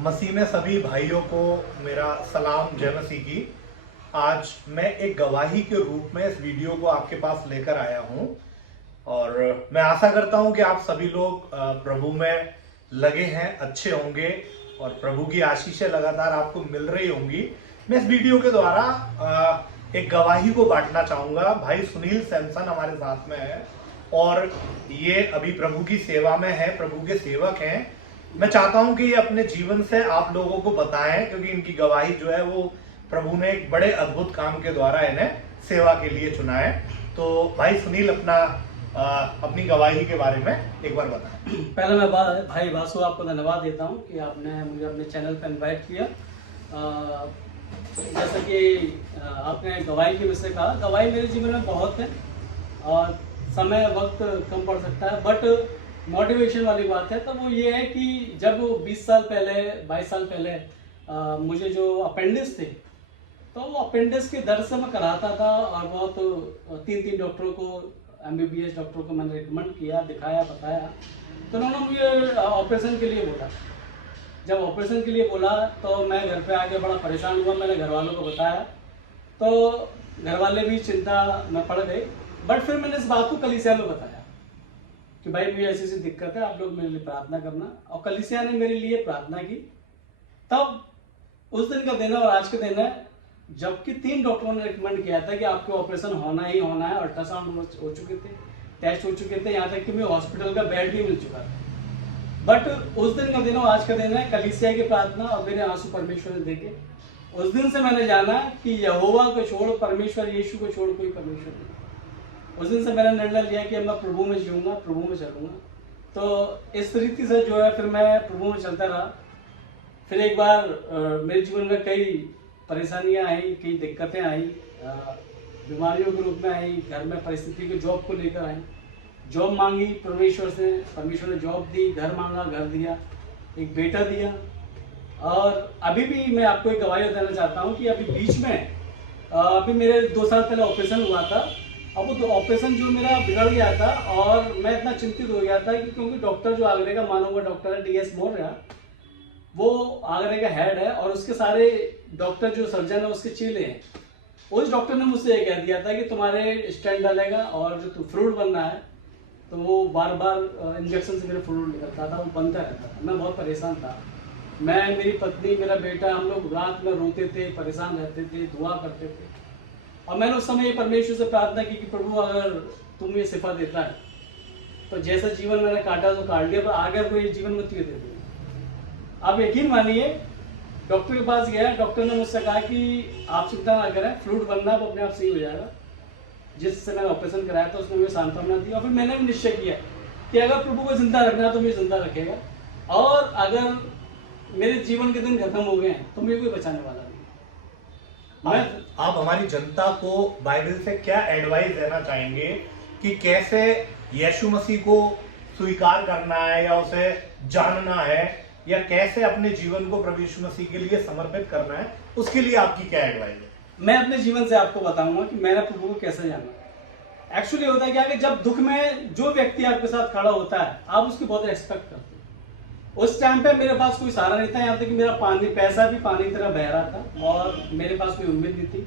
मसीह में सभी भाइयों को मेरा सलाम, जय मसीह की। आज मैं एक गवाही के रूप में इस वीडियो को आपके पास लेकर आया हूं और मैं आशा करता हूं कि आप सभी लोग प्रभु में लगे हैं, अच्छे होंगे और प्रभु की आशीषें लगातार आपको मिल रही होंगी। मैं इस वीडियो के द्वारा एक गवाही को बांटना चाहूंगा। भाई सुनील सैमसन हमारे साथ में है और ये अभी प्रभु की सेवा में है, प्रभु के सेवक हैं। मैं चाहता हूं कि ये अपने जीवन से आप लोगों को बताएं, क्योंकि इनकी गवाही जो है वो प्रभु ने एक बड़े अद्भुत काम के द्वारा इन्हें सेवा के लिए चुना है। तो भाई सुनील अपनी गवाही के बारे में एक बार बताएं। पहले मैं भाई वासु आपको धन्यवाद देता हूं कि आपने मुझे अपने चैनल पर इनवाइट किया। जैसा कि आपने गवाही के विषय कहा, गवाही मेरे जीवन में बहुत है और समय वक्त कम पड़ सकता है, बट मोटिवेशन वाली बात है तो वो ये है कि जब 20 साल पहले 22 साल पहले मुझे जो अपेंडिक्स थे, तो वो अपेंडिक्स के दर्द से मैं कराता था और बहुत 3 डॉक्टरों को, MBBS डॉक्टरों को मैंने रिकमेंड किया, दिखाया, बताया, तो उन्होंने मुझे ऑपरेशन के लिए बोला। जब ऑपरेशन के लिए बोला तो मैं घर पे आके बड़ा परेशान हुआ। मैंने घर वालों को बताया तो घर वाले भी चिंता में पड़ गए, बट फिर मैंने इस बात को कलीसिया में बताया कि भाई मुझे ऐसी दिक्कत है, आप लोग मेरे लिए प्रार्थना करना। और कलीसिया ने मेरे लिए प्रार्थना की। तब उस दिन का दिन है और आज का दिन है, जबकि 3 डॉक्टरों ने रिकमेंड किया था कि आपको ऑपरेशन होना ही होना है। अल्ट्रासाउंड हो चुके थे, टेस्ट हो चुके थे, यहाँ तक कि मुझे हॉस्पिटल का बेड भी मिल चुका था। बट उस दिन का दिन और आज का दिन है कलीसिया की प्रार्थना और मेरे आंसू परमेश्वर ने देखे। उस दिन से मैंने जाना कि यहोवा को छोड़, परमेश्वर यीशु को छोड़ कोई परमेश्वर नहीं। उस दिन से मैंने निर्णय लिया कि मैं प्रभु में जीऊंगा, प्रभु में चलूंगा। तो इस तरीके से जो है फिर मैं प्रभु में चलता रहा। फिर एक बार मेरे जीवन में कई परेशानियां आई, कई दिक्कतें आई, बीमारियों के रूप में आई, घर में परिस्थिति के जॉब को लेकर आई। जॉब मांगी परमेश्वर से, परमेश्वर ने जॉब दी, घर मांगा, घर दिया, एक बेटा दिया। और अभी भी मैं आपको एक गवाही देना चाहता हूँ कि अभी बीच में अभी मेरे 2 साल पहले ऑपरेशन हुआ था। अब वो ऑपरेशन जो मेरा बिगड़ गया था और मैं इतना चिंतित हो गया था कि क्योंकि डॉक्टर जो आगरे का माना हुआ डॉक्टर है, DS मौर्य, वो आगरे का हेड है और उसके सारे डॉक्टर जो सर्जन है उसके चेले हैं। उस डॉक्टर ने मुझसे ये कह दिया था कि तुम्हारे स्टेंट डालेगा और जो तू फ्लूइड बनना है, तो वो बार बार इंजेक्शन से मेरा फ्लूइड निकलता था, वो बनता रहता था। मैं बहुत परेशान था। मैं, मेरी पत्नी, मेरा बेटा, हम लोग रात में रोते थे, परेशान रहते थे, दुआ करते थे। और मैंने उस समय परमेश्वर से प्रार्थना की कि प्रभु अगर तुम ये शिफा देता है तो जैसा जीवन मैंने काटा तो काट लिया, पर आगे को ये जीवन मत दे दे। आप यकीन मानिए, डॉक्टर के पास गया, डॉक्टर ने मुझसे कहा कि आप चिंता ना करें, फ्लूइड बनना वो अपने आप सही हो जाएगा। जिससे मैंने ऑपरेशन कराया था उसने मुझे सांत्वना दी और फिर मैंने भी निश्चय किया कि अगर प्रभु को जिंदा रखना है तो मुझे जिंदा रखेगा, और अगर मेरे जीवन के दिन खत्म हो गए हैं तो मुझे कोई बचाने वाला नहीं। आप हमारी जनता को बाइबल से क्या एडवाइस देना चाहेंगे कि कैसे यीशु मसीह को स्वीकार करना है या उसे जानना है, या कैसे अपने जीवन को प्रभु यीशु मसीह के लिए समर्पित करना है, उसके लिए आपकी क्या एडवाइस है? मैं अपने जीवन से आपको बताऊंगा कि मैंने प्रभु को कैसे जाना। एक्चुअली होता है क्या कि जब दुख में जो व्यक्ति आपके साथ खड़ा होता है, आप उसकी बहुत रेस्पेक्ट करते हैं। उस टाइम पे मेरे पास कोई सहारा नहीं था, यहाँ तक कि मेरा पैसा भी पानी की तरह बह रहा था और मेरे पास कोई उम्मीद नहीं थी।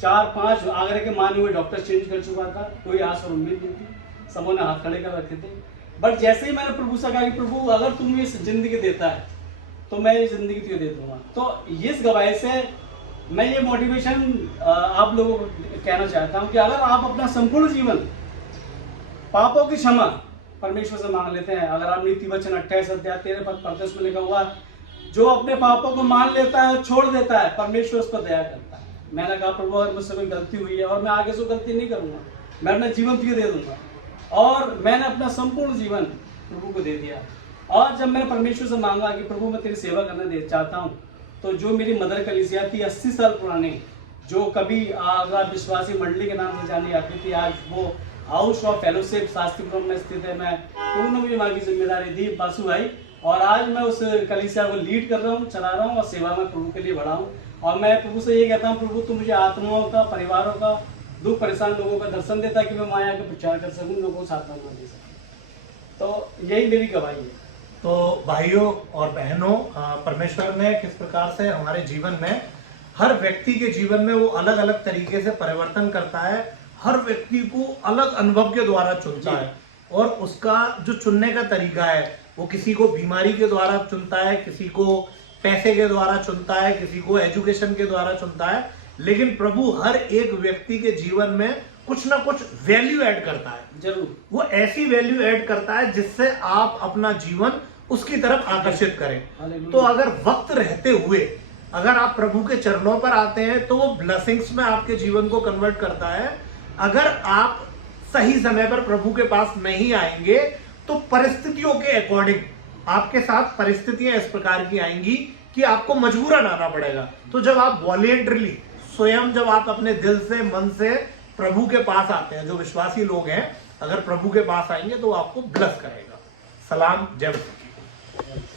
4-5 आगरे के माने हुए डॉक्टर चेंज कर चुका था, कोई आस और उम्मीद नहीं थी, सबों ने हाथ खड़े कर रखे थे। बट जैसे ही मैंने प्रभु से कहा कि प्रभु अगर तुम मुझे जिंदगी देता है तो मैं ये जिंदगी तुझे दे दूंगा, तो इस गवाही से मैं ये मोटिवेशन आप लोगों को कहना चाहता हूँ कि अगर आप अपना संपूर्ण जीवन पापों की क्षमा परमेश्वर से मांग लेते हैं, अगर आप नीति वचन 28 अध्याय 13 पद 35 में लिखा हुआ, जो अपने पापों को मान लेता है, छोड़ देता है, परमेश्वर उस पर दया करता है। मैंने कहा प्रभु अगर मुझसे कोई गलती हुई है और मैं आगे से गलती नहीं करूंगा, मैं अपना जीवन तुझे दे दूंगा। और मैंने अपना संपूर्ण जीवन प्रभु को दे दिया। और जब मैंने परमेश्वर से मांगा कि प्रभु मैं तेरी सेवा करना चाहता हूँ, तो जो मेरी मदर कलीसिया थी 80 साल पुरानी, जो कभी आगरा विश्वासी मंडली के नाम से जानी जाती थी, आज वो हाउस ऑफ फेलोशिप शास्त्रीपुरम में स्थित है। मैं पूर्ण मुझे वहाँ की जिम्मेदारी दी बासु भाई, और आज मैं उस कलीसिया को लीड कर रहा हूँ, चला रहा हूँ और सेवा में प्रभु के लिए बढ़ा हूँ। और मैं प्रभु से ये कहता हूँ, प्रभु तुम मुझे आत्माओं का, परिवारों का, दुख परेशान लोगों का दर्शन देता कि मैं माया का प्रचार कर सकूँ, लोगों को साथ दे सकूँ। तो यही मेरी गवाही है। तो भाइयों और बहनों, परमेश्वर ने किस प्रकार से हमारे जीवन में, हर व्यक्ति के जीवन में वो अलग अलग तरीके से परिवर्तन करता है, हर व्यक्ति को अलग अनुभव के द्वारा चुनता है, और उसका जो चुनने का तरीका है वो किसी को बीमारी के द्वारा चुनता है, किसी को पैसे के द्वारा चुनता है, किसी को एजुकेशन के द्वारा चुनता है, लेकिन प्रभु हर एक व्यक्ति के जीवन में कुछ ना कुछ वैल्यू ऐड करता है। जरूर। वो ऐसी वैल्यू ऐड करता है जिससे आप अपना जीवन उसकी तरफ आकर्षित करें। तो अगर वक्त रहते हुए अगर आप प्रभु के चरणों पर आते हैं तो वो ब्लेसिंग्स में आपके जीवन को कन्वर्ट करता है। अगर आप सही समय पर प्रभु के पास नहीं आएंगे तो परिस्थितियों के अकॉर्डिंग आपके साथ परिस्थितियां इस प्रकार की आएंगी कि आपको मजबूरन आना पड़ेगा। तो जब आप वॉलेंटरली स्वयं, जब आप अपने दिल से, मन से प्रभु के पास आते हैं, जो विश्वासी लोग हैं, अगर प्रभु के पास आएंगे तो वो आपको ब्लेस करेगा। सलाम, जय मसीह।